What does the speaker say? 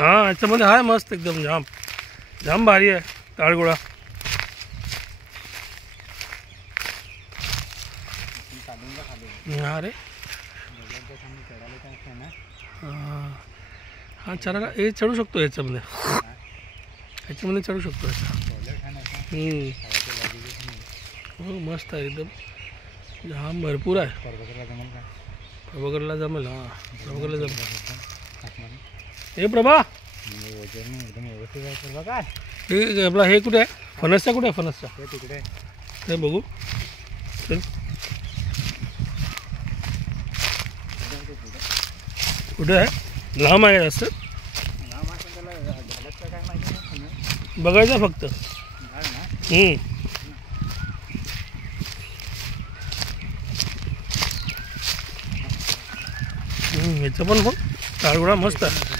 हां याच्यामध्ये आहे मस्त एकदम जाम जाम भारी आहे ताळगुळा. अरे हां चढायला हे चढू शकतो याच्यामध्ये चढू शकतो हो मस्त आहे एकदम जाम भरपूर आहे. प्रभाकरला जमेल हां प्रभाकरला जमेल. हे प्रभा हे आपला हे कुठे आहे फणसचा कुठे आहे फणसचा तिकडे ते बघू चल कुठे आहे लांब आहे असं बघायचं फक्त. याचं पण ताळगुळा मस्त आहे.